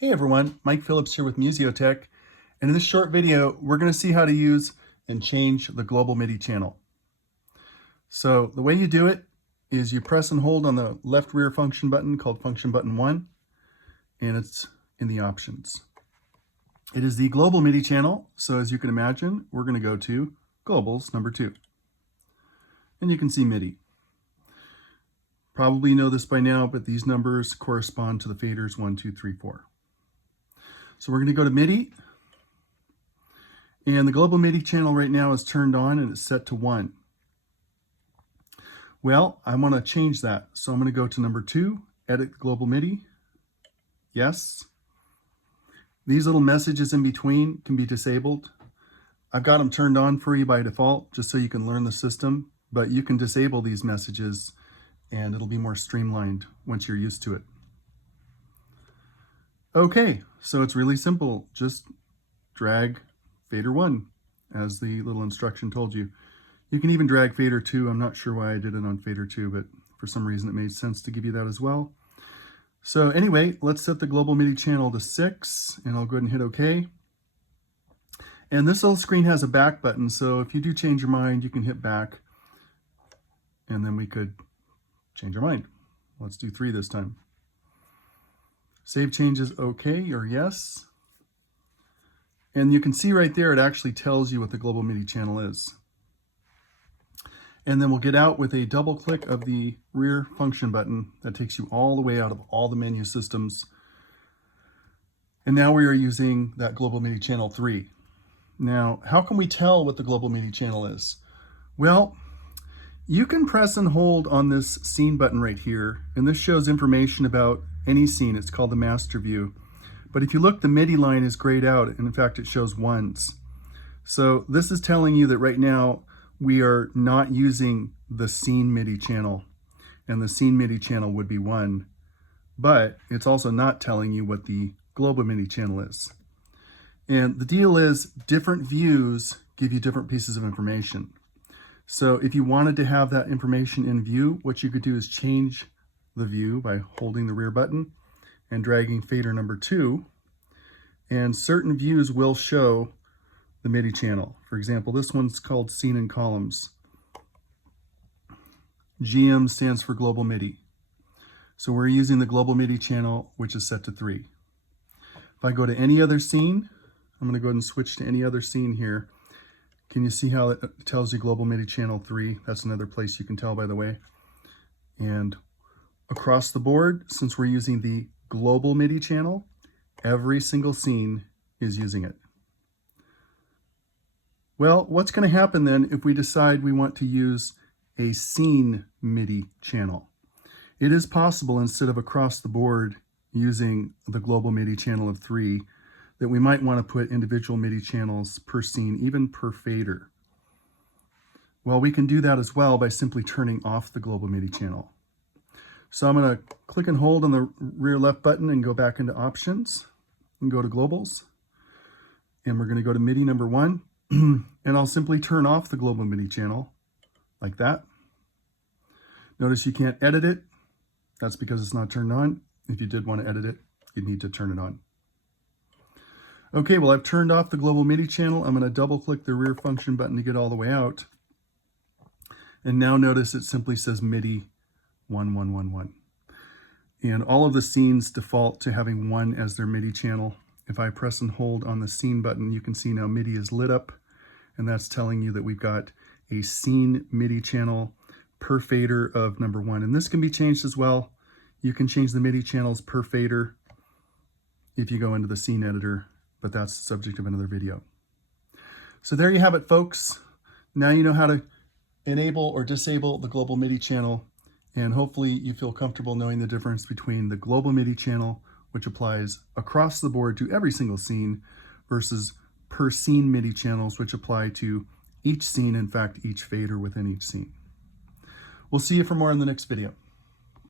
Hey everyone, Mike Phillips here with Musiotech, and in this short video we're going to see how to use and change the global MIDI channel. So the way you do it is you press and hold on the left rear function button called function button 1, and it's in the options. It is the global MIDI channel, so as you can imagine we're going to go to globals number 2, and you can see MIDI. Probably know this by now, but these numbers correspond to the faders 1, 2, 3, 4. So we're going to go to MIDI, and the global MIDI channel right now is turned on and it's set to 1. Well, I want to change that, so I'm going to go to number 2, edit global MIDI, yes. These little messages in between can be disabled. I've got them turned on for you by default, just so you can learn the system, but you can disable these messages and it'll be more streamlined once you're used to it. Okay, so it's really simple. Just drag fader 1, as the little instruction told you. You can even drag fader 2. I'm not sure why I did it on fader 2, but for some reason it made sense to give you that as well. So anyway, let's set the global MIDI channel to 6, and I'll go ahead and hit OK. And this little screen has a back button, so if you do change your mind, you can hit back, and then we could change our mind. Let's do 3 this time. Save changes OK or yes. And you can see right there, it actually tells you what the global MIDI channel is. And then we'll get out with a double click of the rear function button that takes you all the way out of all the menu systems. And now we are using that global MIDI channel 3. Now, how can we tell what the global MIDI channel is? Well, you can press and hold on this scene button right here, and this shows information about any scene. It's called the master view. But if you look, the MIDI line is grayed out, and in fact it shows 1s. So this is telling you that right now we are not using the scene MIDI channel, and the scene MIDI channel would be 1. But it's also not telling you what the global MIDI channel is. And the deal is, different views give you different pieces of information. So if you wanted to have that information in view, what you could do is change the view by holding the rear button and dragging fader number 2, and certain views will show the MIDI channel. For example, this one's called Scene and Columns. GM stands for Global MIDI. So we're using the Global MIDI channel, which is set to 3. If I go to any other scene, I'm going to go ahead and switch to any other scene here. Can you see how it tells you Global MIDI channel 3? That's another place you can tell, by the way. And across the board, since we're using the global MIDI channel, every single scene is using it. Well, what's going to happen then if we decide we want to use a scene MIDI channel? It is possible, instead of across the board using the global MIDI channel of 3, that we might want to put individual MIDI channels per scene, even per fader. Well, we can do that as well by simply turning off the global MIDI channel. So I'm going to click and hold on the rear left button and go back into options and go to globals. And we're going to go to MIDI number 1, and I'll simply turn off the global MIDI channel like that. Notice you can't edit it. That's because it's not turned on. If you did want to edit it, you'd need to turn it on. Okay, well, I've turned off the global MIDI channel. I'm going to double click the rear function button to get all the way out. And now notice it simply says MIDI 1, 1, 1, 1. And all of the scenes default to having 1 as their MIDI channel. If I press and hold on the scene button, you can see now MIDI is lit up, and that's telling you that we've got a scene MIDI channel per fader of number 1. And this can be changed as well. You can change the MIDI channels per fader if you go into the scene editor, but that's the subject of another video. So there you have it, folks. Now you know how to enable or disable the global MIDI channel, and hopefully you feel comfortable knowing the difference between the global MIDI channel, which applies across the board to every single scene, versus per scene MIDI channels, which apply to each scene, in fact, each fader within each scene. We'll see you for more in the next video.